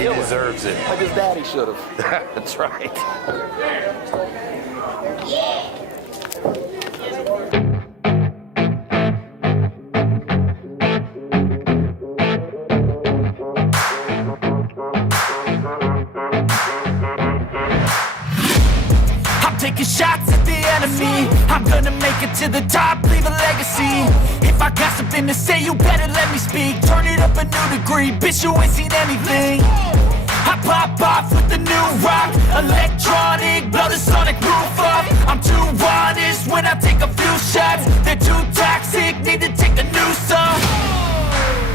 He deserves it. Like his daddy should have. That's right. Taking shots at the enemy. I'm gonna make it to the top, leave a legacy. If I got something to say, you better let me speak. Turn it up a new degree, bitch, you ain't seen anything. I pop off with the new rock, electronic, blow the sonic roof up. I'm too honest when I take a few shots. They're too toxic, need to take a new song.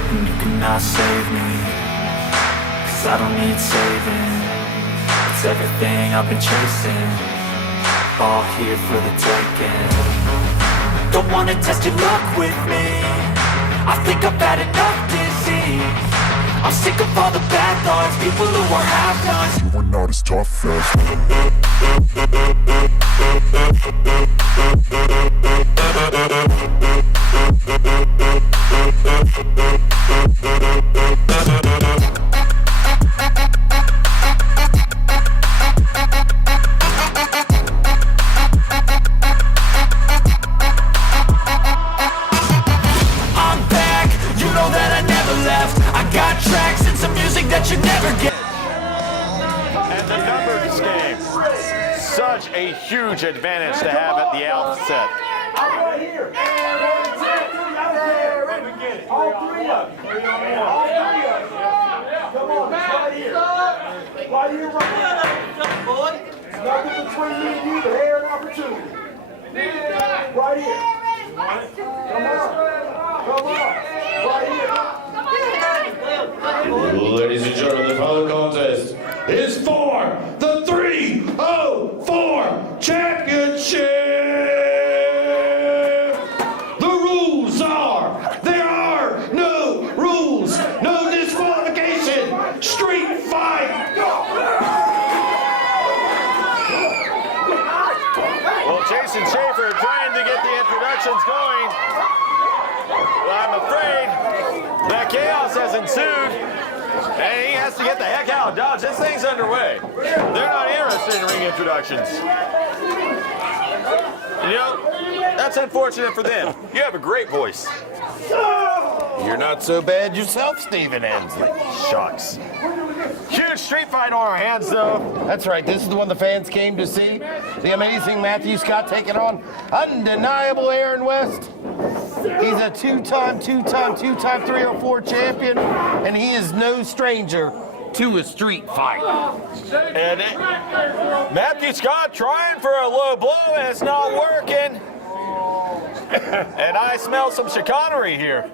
And you cannot save me, cause I don't need saving. It's everything I've been chasing, all here for the taking. Don't wanna test your luck with me, I think I've had enough disease. I'm sick of all the bad thoughts, people who are half-nots. You are not as tough as tracks and some music that you never get. And the numbers game. Such a huge advantage to have at the outset. Right here. All three of you. All three of you. Come on, right here. Right here, right here. Nothing between me and you, but air and opportunity. Right here. Come on. Come on. Right here. Ladies and gentlemen, the following contest is for the 304 Championship! The rules are, there are no rules, no disqualification, street fight! Well, Jason Schaefer trying to get the introductions going. Well, I'm afraid that chaos has ensued, and he has to get the heck out of Dodge. This thing's underway. They're not interested in ring introductions. You know, that's unfortunate for them. You have a great voice. You're not so bad yourself, Stephen Hensley. Shucks. Huge street fight on our hands, though. That's right. This is the one the fans came to see. The amazing Matthew Scott taking on undeniable Aaron West. He's a two-time 304 champion, and he is no stranger to a street fight. And Matthew Scott trying for a low blow, and it's not working. And I smell some chicanery here.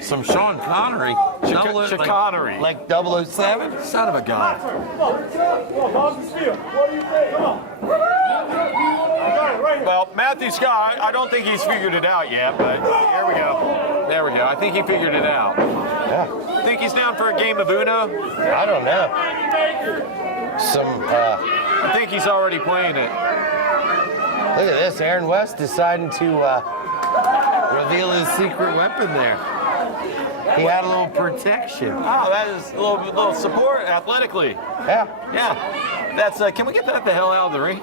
Some Sean Connery. Chicanery. Like 007? Son of a gun. Well, Matthew Scott, I don't think he's figured it out yet, but here we go. There we go. I think he figured it out. Yeah. Think he's down for a game of Uno? I don't know. I think he's already playing it. Look at this, Aaron West deciding to reveal his secret weapon there. He had a little protection. Oh, that is a little support athletically. Yeah. Yeah. That's can we get that the hell out of the ring?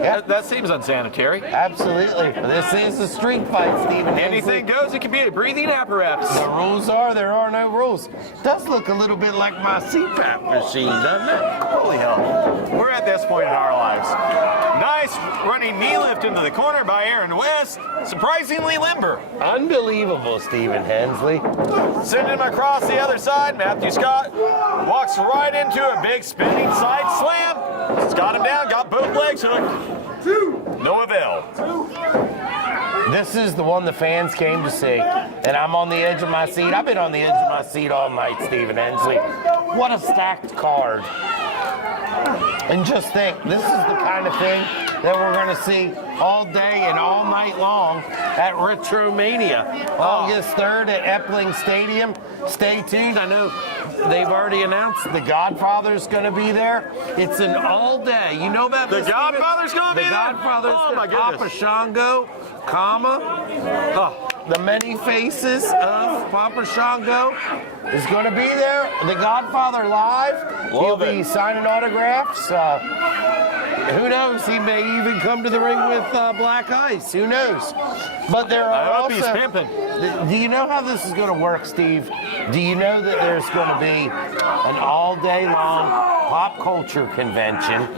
Yeah. That seems unsanitary. Absolutely. This is a street fight, Stephen. Anything goes. It can be a breathing apparatus. The rules are, there are no rules. Does look a little bit like my CPAP machine, doesn't it? Holy hell. We're at this point in our lives. Nice running knee lift into the corner by Aaron West. Surprisingly limber. Unbelievable, Stephen Hensley. Sending him across the other side. Matthew Scott walks right into a big spinning side slam. It's got him down, got both legs hooked. No avail. This is the one the fans came to see, and I'm on the edge of my seat. I've been on the edge of my seat all night, Stephen Hensley. What a stacked card. And just think, this is the kind of thing that we're going to see all day and all night long at Retromania. August 3rd at Epling Stadium. Stay tuned. I know they've already announced the Godfather's going to be there. It's an all day. You know about The this, Godfather's going to be The there? Godfather's Oh, my Papa goodness. Shango, Kama. Oh, the many faces of Papa Shango is going to be there. The Godfather live. He'll be signing autographs. Who knows? He may even come to the ring with Black Ice. Who knows? But there are I hope also. he's pimping. Do you know how this is going to work, Steve? Do you know that there's going to be an all-day-long pop culture convention?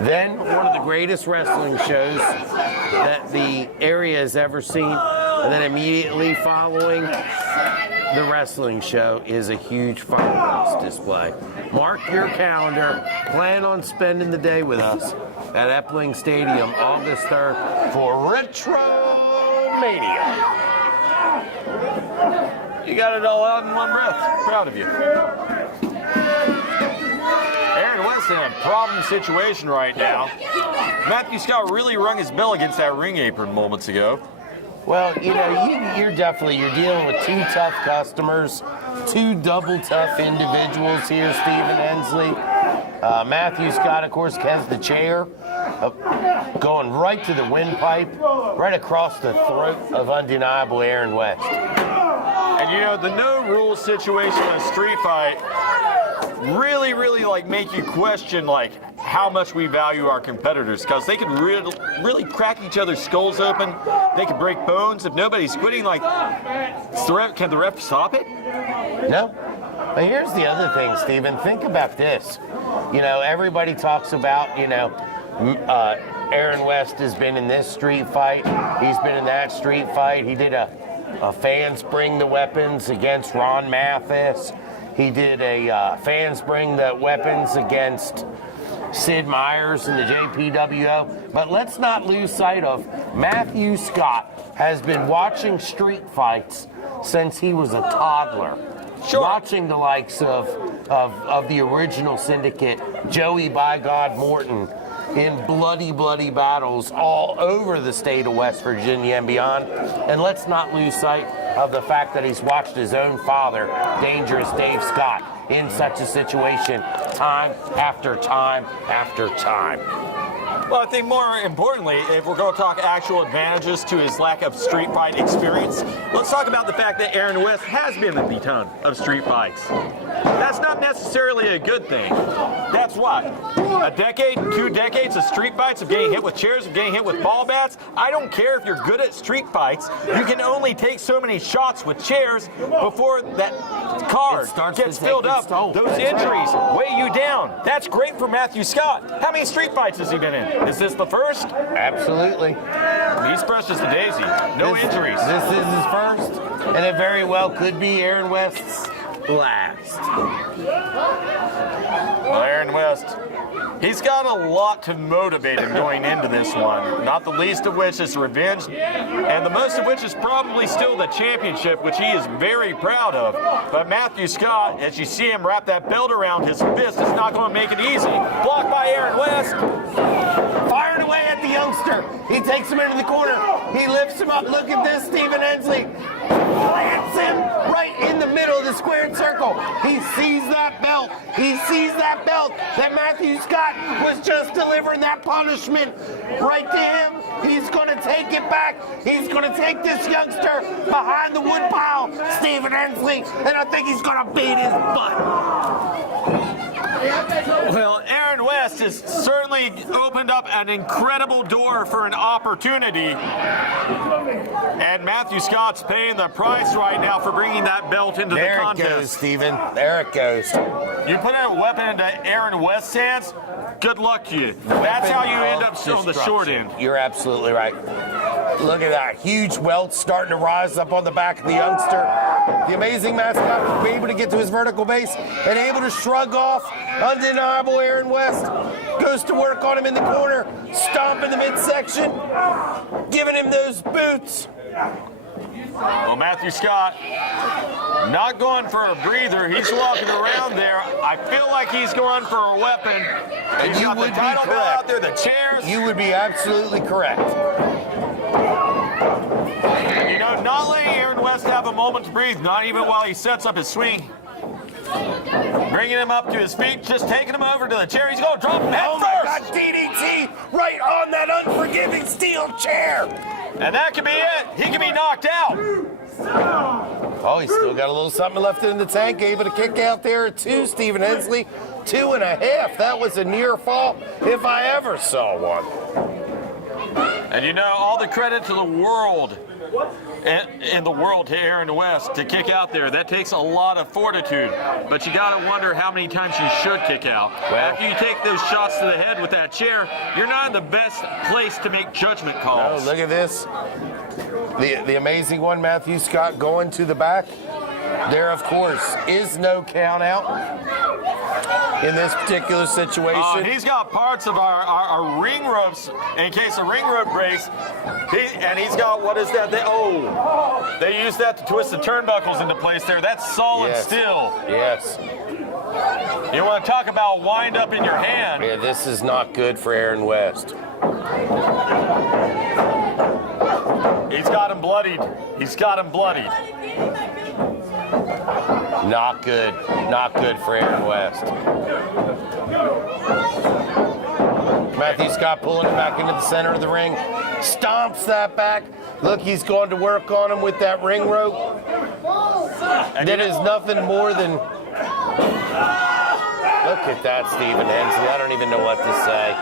Then one of the greatest wrestling shows that the area has ever seen, and then immediately following the wrestling show is a huge fireworks display. Mark your calendar. Plan on spending the day with us at Epling Stadium August 3rd for Retromania. You got it all out in one breath. Proud of you. Aaron West in a problem situation right now. Matthew Scott really rung his bell against that ring apron moments ago. Well, you know, you're dealing with two tough customers, two double tough individuals here, Stephen Hensley. Matthew Scott, of course, has the chair going right to the windpipe, right across the throat of undeniable Aaron West. And you know, the no rules situation in a street fight really like make you question like how much we value our competitors, because they can really crack each other's skulls open. They can break bones. If nobody's quitting, like, can the ref stop it? No. But here's the other thing, Stephen. Think about this. You know, everybody talks about, you know, Aaron West has been in this street fight. He's been in that street fight. He did a fans bring the weapons against Ron Mathis. He did a fans bring the weapons against Sid Meier's in the JPWO. But let's not lose sight of Matthew Scott has been watching street fights since he was a toddler. Sure. Watching the likes of the original Syndicate, Joey by God Morton, in bloody battles all over the state of West Virginia and beyond. And let's not lose sight of the fact that he's watched his own father, Dangerous Dave Scott, in such a situation time after time after time. Well, I think more importantly, if we're going to talk actual advantages to his lack of street fight experience, let's talk about the fact that Aaron West has been in the ton of street fights. That's not necessarily a good thing. That's what? A decade, 2 decades of street fights, of getting hit with chairs, of getting hit with ball bats. I don't care if you're good at street fights. You can only take so many shots with chairs before that card gets filled up. Those injuries weigh you down. That's great for Matthew Scott. How many street fights has he been in? Is this the first? Absolutely. He's fresh as the daisy. No injuries. This is his first, and it very well could be Aaron West's last. Well, Aaron West, he's got a lot to motivate him going into this one, not the least of which is revenge, and the most of which is probably still the championship, which he is very proud of. But Matthew Scott, as you see him wrap that belt around his fist, is not going to make it easy. Blocked by Aaron West. Firing away at the youngster. He takes him into the corner. He lifts him up. Look at this, Stephen Hensley. Plants him right in the middle of the squared circle. He sees that belt. He sees that belt that Matthew Scott was just delivering that punishment right to him. He's going to take it back. He's going to take this youngster behind the woodpile, Stephen Hensley, and I think he's going to beat his butt. Well, Aaron West has certainly opened up an incredible door for an opportunity. And Matthew Scott's paying the price right now for bringing that belt into the contest. There it goes, Stephen. There it goes. You put a weapon into Aaron West's hands, good luck to you. That's how you end up on the short end. You're absolutely right. Look at that. Huge welt starting to rise up on the back of the youngster. The amazing mascot was able to get to his vertical base and able to shrug off undeniable Aaron West. Goes to work on him in the corner, stomping the midsection, giving him those boots. Well, Matthew Scott not going for a breather. He's walking around there. I feel like he's going for a weapon. And He's got the title belt out there, the chairs. You would be absolutely correct. You know, not letting Aaron West have a moment to breathe, not even while he sets up his swing. Bringing him up to his feet, just taking him over to the chair. He's going to drop him head Oh first. my God, DDT right on that unforgiving steel steel chair. And that could be it. He could be knocked out. Oh, he's still got a little something left in the tank. Able to kick out there at 2, Stephen Hensley. 2.5. That was a near fall if I ever saw one. And you know, all the credit to the world, in the world to Aaron West to kick out there. That takes a lot of fortitude. But you got to wonder how many times you should kick out. Well, after you take those shots to the head with that chair, you're not in the best place to make judgment Oh, calls. look at this. The amazing one, Matthew Scott going to the back. There, of course, is no count out in this particular situation. He's got parts of our ring ropes in case a ring rope breaks. And he's got, what is that? They use that to twist the turnbuckles into place there. That's solid steel. Yes. You want to talk about wind up in your hand. Yeah, this is not good for Aaron West. He's got him bloodied. He's got him bloodied. Not good. Not good for Aaron West. Matthew Scott pulling it back into the center of the ring. Stomps that back. Look, he's going to work on him with that ring rope. That is nothing more than... Look at that, Stephen Hensley. I don't even know what to say.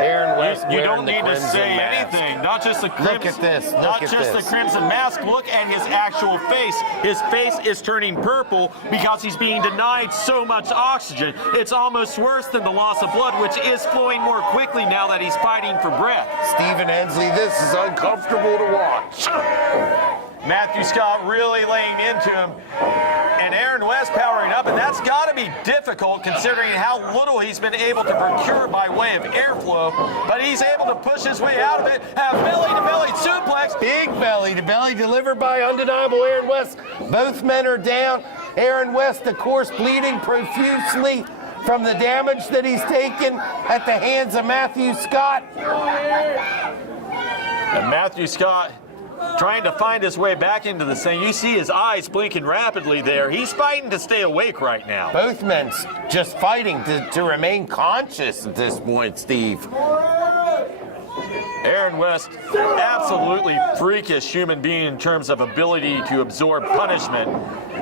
Aaron West, you don't need to say anything. Not just the crimson. Look at this. Not just the crimson mask. Look at his actual face. His face is turning purple because he's being denied so much oxygen. It's almost worse than the loss of blood, which is flowing more quickly now that he's fighting for breath. Stephen Hensley, this is uncomfortable to watch. Matthew Scott really laying into him, and Aaron West powering up, and that's got to be difficult considering how little he's been able to procure by way of airflow, but he's able to push his way out of it, have belly-to-belly suplex. Big belly-to-belly delivered by undeniable Aaron West. Both men are down. Aaron West, of course, bleeding profusely from the damage that he's taken at the hands of Matthew Scott. And Matthew Scott trying to find his way back into the thing. You see his eyes blinking rapidly there. He's fighting to stay awake right now. Both men just fighting to remain conscious at this point, Steve. Aaron West, absolutely freakish human being in terms of ability to absorb punishment.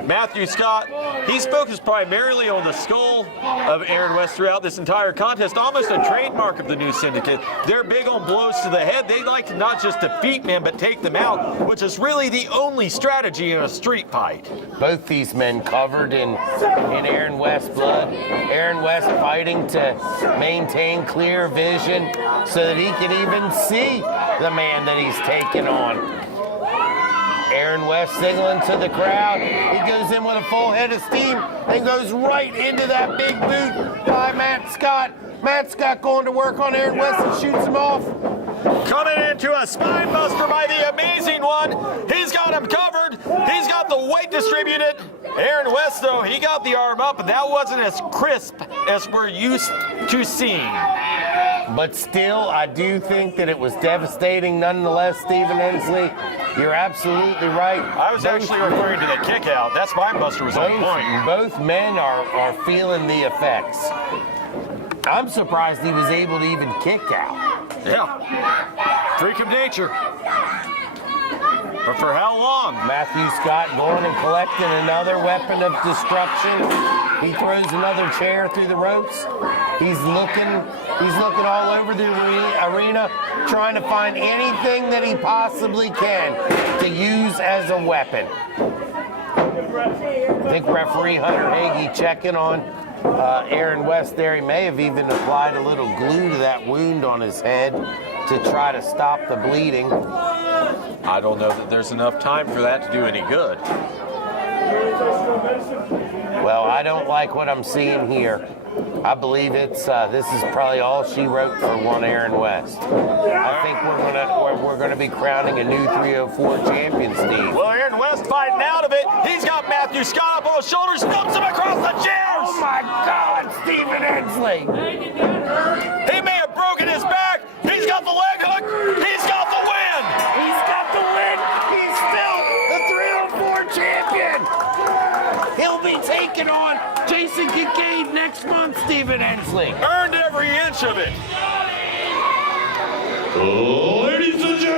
Matthew Scott, he's focused primarily on the skull of Aaron West throughout this entire contest, almost a trademark of the new syndicate. They're big on blows to the head. They like to not just defeat men, but take them out, which is really the only strategy in a street fight. Both these men covered in Aaron West's blood. Aaron West fighting to maintain clear vision so that he can even see the man that he's taking on. Aaron West signaling to the crowd. He goes in with a full head of steam and goes right into that big boot by Matt Scott. Matt Scott going to work on Aaron West and shoots him off. Coming into a spine buster by the amazing one. He's got him covered. He's got the weight distributed. Aaron West, though, he got the arm up, and that wasn't as crisp as we're used to seeing. But still, I do think that it was devastating nonetheless, Stephen Hensley. You're absolutely right. I was actually referring to the kick out. That spine buster was on point. Both men are feeling the effects. I'm surprised he was able to even kick out. Yeah. Freak of nature. But for how long? Matthew Scott going and collecting another weapon of destruction. He throws another chair through the ropes. He's looking all over the arena, trying to find anything that he possibly can to use as a weapon. I think referee Hunter Hagee checking on Aaron West there. He may have even applied a little glue to that wound on his head to try to stop the bleeding. I don't know that there's enough time for that to do any good. Well, I don't like what I'm seeing here. I believe this is probably all she wrote for one Aaron West. I think we're gonna be crowning a new 304 champion, Steve. Well, Aaron West fighting out of it. He's got Matthew Scott up on his shoulders, dumps him across the chairs. Oh my God, Stephen Hensley! He may have broken his back. He's got the leg hook. He's got the win. He's got the win. He's still the 304 champion. He'll be taking on Jason Kincaid next month, Stephen Hensley. Earned every inch of it. Ladies and gentlemen,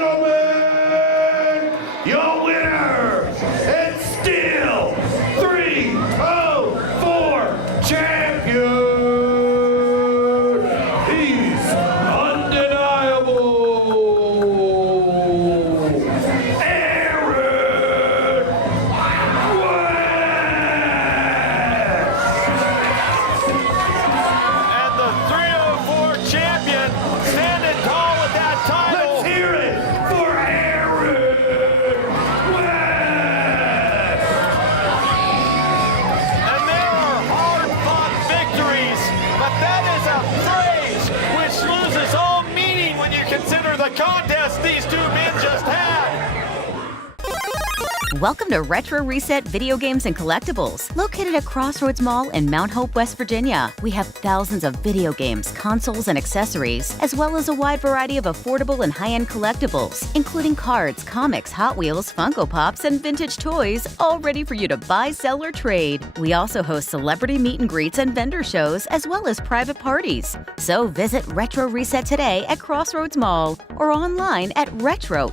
a contest these two men just had. Welcome to Retro Reset Video Games and Collectibles, located at Crossroads Mall in Mount Hope, West Virginia. We have thousands of video games, consoles, and accessories, as well as a wide variety of affordable and high-end collectibles, including cards, comics, Hot Wheels, Funko Pops, and vintage toys, all ready for you to buy, sell, or trade. We also host celebrity meet and greets and vendor shows, as well as private parties. So visit Retro Reset today at Crossroads Mall or online at retroent.tv.